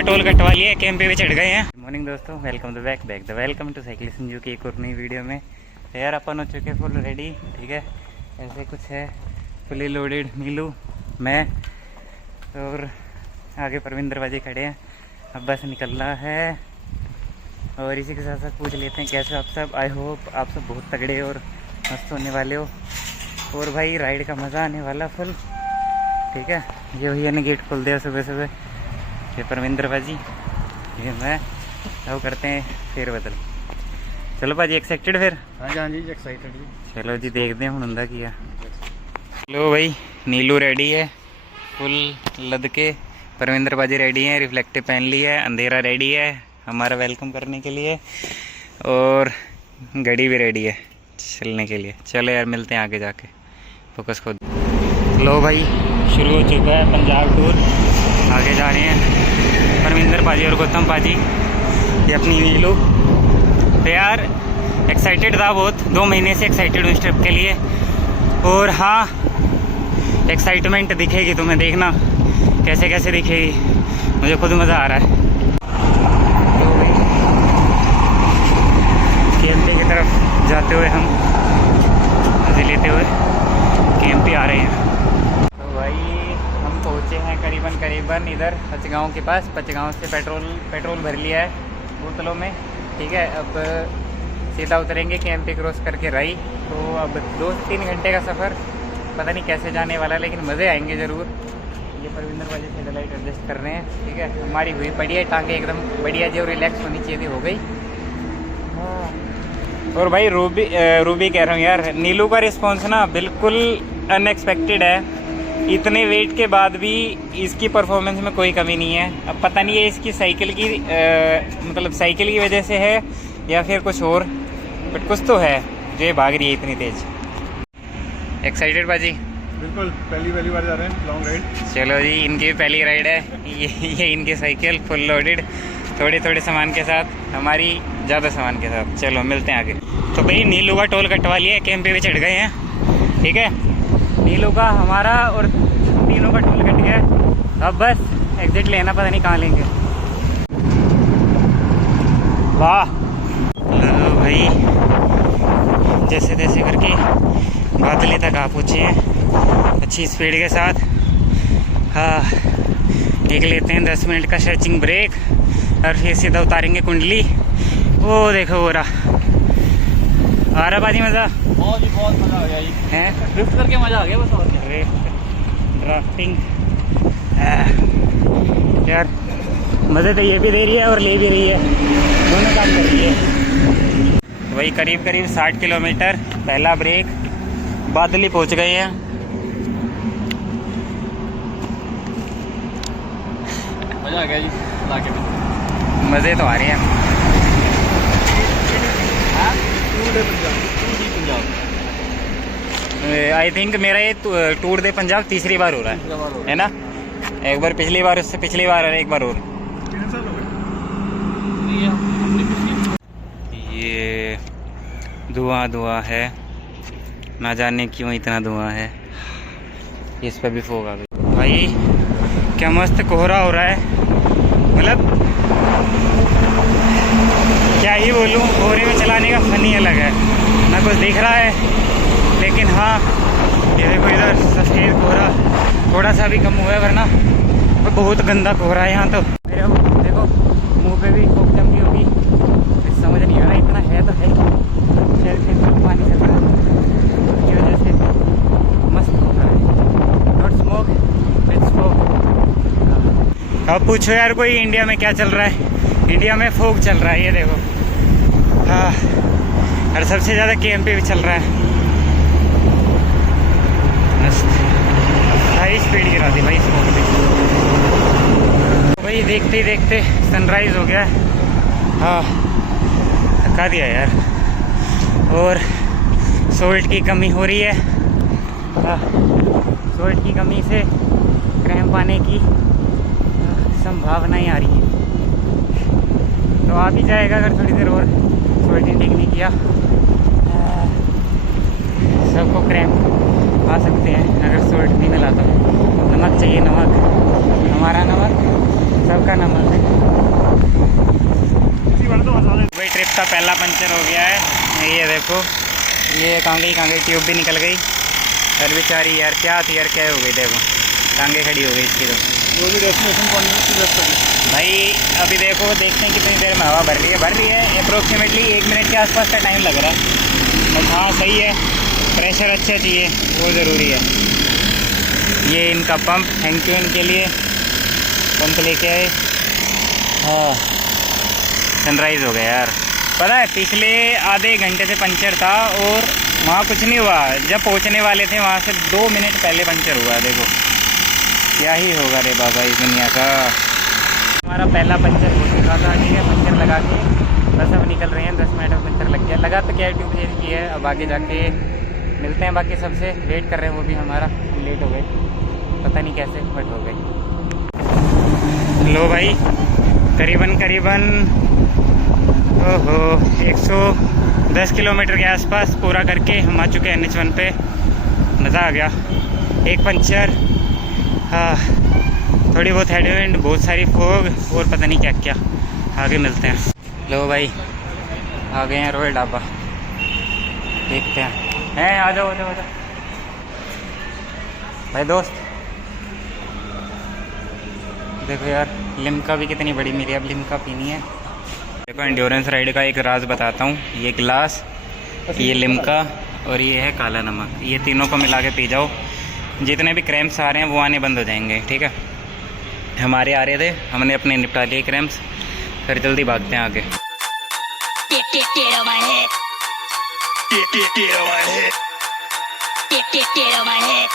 लोगा टोल कटवा लिया, कैंप पे भी चढ़ गए हैं। मॉर्निंग दोस्तों, welcome to welcome to cycle Sanju की एक और नई वीडियो में। यार अपन हो चुके फुल रेडी, ठीक है। ऐसे कुछ है, फुली लोडेड नीलू, मैं और आगे परविंदर बाजी खड़े हैं। अब बस निकल रहा है और इसी के साथ साथ पूछ लेते हैं कैसे आप सब। आई होप आप सब बहुत तगड़े और मस्त होने वाले हो और भाई राइड का मज़ा आने वाला फुल, ठीक है। ये भैया ने गेट खोल दिया सुबह सुबह, ये परविंदर बाजी, ये मैं, अब करते हैं फिर बदल। चलो भाजी एक्साइटेड फिर? हाँ जी एक्साइटेड जी। चलो जी देखते हैं हुंदा किया। लो भाई नीलू रेडी है फुल लद के, परविंदर बाजी रेडी है, रिफ्लेक्टिव पहन ली है, अंधेरा रेडी है हमारा वेलकम करने के लिए और गाड़ी भी रेडी है चलने के लिए। चलो यार मिलते हैं आगे जाके, फोकस खुद। लो भाई शुरू हो चुका है पंजाब टूर, आगे जा रहे हैं परविंदर पाजी और गौतम पाजी, ये अपनी नीलू। तो यार एक्साइटेड था बहुत, 2 महीने से एक्साइटेड हूँ इस ट्रिप के लिए। और हाँ एक्साइटमेंट दिखेगी तुम्हें, देखना कैसे कैसे दिखेगी, मुझे खुद मज़ा आ रहा है। तो भाई केएमपी की तरफ जाते हुए हम मज़े लेते हुए केएमपी आ रहे हैं। तो भाई हम पहुँचे हैं करीबन इधर पचगांव के पास। पचगांव से पेट्रोल भर लिया है बोतलों में, ठीक है। अब सीधा उतरेंगे केएमपी क्रॉस करके राई। तो अब 2 से 3 घंटे का सफ़र, पता नहीं कैसे जाने वाला है लेकिन मज़े आएंगे ज़रूर। ये परविंदर वाले सेटेलाइट एडजस्ट कर रहे हैं, ठीक है। हमारी हुई बढ़िया, टांगे एकदम बढ़िया जी और रिलैक्स होनी चाहिए थी, हो गई। और भाई रूबी कह रहा हूँ यार, नीलू का रिस्पॉन्स ना बिल्कुल अनएक्सपेक्टेड है। इतने वेट के बाद भी इसकी परफॉर्मेंस में कोई कमी नहीं है। अब पता नहीं है इसकी साइकिल की मतलब साइकिल की वजह से है या फिर कुछ और, बट कुछ तो है जो ये भाग रही है इतनी तेज। एक्साइटेड बाजी? बिल्कुल, पहली बार जा रहे हैं लॉन्ग राइड। चलो जी, इनकी भी पहली राइड है, ये इनकी साइकिल फुल लोडेड, थोड़े सामान के साथ, हमारी ज़्यादा सामान के साथ। चलो मिलते हैं आगे। तो भाई नीलू का टोल कटवा लिया, कैंप पे भी चढ़ गए हैं, ठीक है। नीलू का, हमारा और तीनों का टोल कट गया। अब बस एग्जिट लेना, पता नहीं कहाँ लेंगे। वाह लो भाई, जैसे तैसे करके बादली तक आ पहुँचे हैं अच्छी स्पीड के साथ। हाँ देख लेते हैं 10 मिनट का स्ट्रेचिंग ब्रेक और फिर सीधा उतारेंगे कुंडली। वो देखो हो रहा, आ रहा बाजी मज़ा? बहुत मज़ा आ गया है, ड्रिफ्ट करके मज़ा आ गया बस। और ड्राफ्टिंग यार मज़े तो ये भी दे रही है और ले भी रही है, दोनों काम कर रही है। वही करीब 60 किलोमीटर, पहला ब्रेक, बादली पहुंच गए हैं। मज़ा आ गया जी इलाके में, मज़े तो आ रहे हैं। आई थिंक मेरा ये टूर दे पंजाब तीसरी बार हो रहा है ना। एक बार पिछली बार, उससे पिछली बार और एक बार और। ये धुआं है, ना जाने क्यों इतना धुआं है। इस पर भी फोग आ गई भाई, क्या मस्त कोहरा हो रहा है। मतलब क्या ही बोलूँ, कोहरे में चलाने का फन ही अलग है, ना कुछ दिख रहा है। लेकिन हाँ ये देखो इधर सफ़ेद कोहरा थोड़ा सा भी कम हुआ है, वरना तो बहुत गंदा कोहरा है यहाँ। तो मेरे देखो मुंह पे भी फोक जम गई होगी, कुछ समझ नहीं आ रहा, इतना है तो है शायद फिर पानी चल रहा है उसकी वजह से मस्त हो रहा है। Not smoke it's smoke. अब पूछो यार कोई इंडिया में क्या चल रहा है, इंडिया में फोक चल रहा है, ये देखो। हाँ और सबसे ज़्यादा केएमपी भी चल रहा है। हाई स्पीड गिरा दी भाई स्मोक भी। भाई देखते ही देखते सनराइज़ हो गया। हाँ थका दिया यार, और सोल्ट की कमी हो रही है। हाँ सोल्ट की कमी से क्रैम्प आने की संभावनाएं आ रही है। तो आ भी जाएगा अगर थोड़ी देर और सोल्ट इंटेक नहीं किया। सबको क्रैम्प आ सकते हैं अगर सोल्ट नहीं मिला तो। नमक चाहिए, नमक, हमारा नमक सबका नमक। इसी बार तो मसाले भाई ट्रिप का पहला पंचर हो गया है, ये देखो, ये कांगे ट्यूब भी निकल गई। अरे बेचारी यार, क्या थी यार, क्या हो गई, देखो टांगे खड़ी हो गई इसकी। तो जो भी डेस्टिनेशन पॉइंट है उसकी रेस्ट होगी भाई अभी देखो, देखते हैं कितनी देर में हवा भर रही है अप्रोक्सीमेटली 1 मिनट के आसपास का टाइम लग रहा है। बट हाँ सही है, प्रेशर अच्छा चाहिए, वो ज़रूरी है। ये इनका पंप हैंकिंग के लिए पंप लेके आए। हाँ सनराइज़ हो गया यार। पता है पिछले आधे घंटे से पंचर था और वहाँ कुछ नहीं हुआ। जब पहुँचने वाले थे वहाँ से 2 मिनट पहले पंचर हुआ। देखो क्या ही होगा रे बाबा इस दुनिया का। हमारा पहला पंचर हो चुका था, ठीक है, पंचर लगा के बस अब निकल रहे हैं। 10 मिनट में पंचर लग गया। लगा तो क्या ट्यूब चेंज की है। अब आगे जाके मिलते हैं बाकी सबसे। वेट कर रहे हैं, वो भी हमारा लेट हो गए, पता नहीं कैसे बट हो गए। लो भाई करीबन ओहो 110 किलोमीटर के आसपास पूरा करके हम आ चुके हैं NH1 पे। मज़ा आ गया। एक पंचर, हाँ थोड़ी बहुत हेडविंड, बहुत सारी फोग और पता नहीं क्या क्या। आगे मिलते हैं। लो भाई आ गए हैं रॉयल ढाबा, देखते हैं। आ जाओ भाई दोस्त। देखो यार लिम्का भी कितनी बड़ी मिली, अब लिम्का पीनी है। देखो एंड्योरेंस राइड का एक राज बताता हूँ। ये गिलास, ये लिम्का और ये है काला नमक, ये तीनों को मिला के पी जाओ। जितने भी क्रैम्प्स आ रहे हैं वो आने बंद हो जाएंगे, ठीक है। हमारे आ रहे थे, हमने अपने निपटा लिए क्रैम्प्स, फिर जल्दी भागते हैं आगे। Get on my head.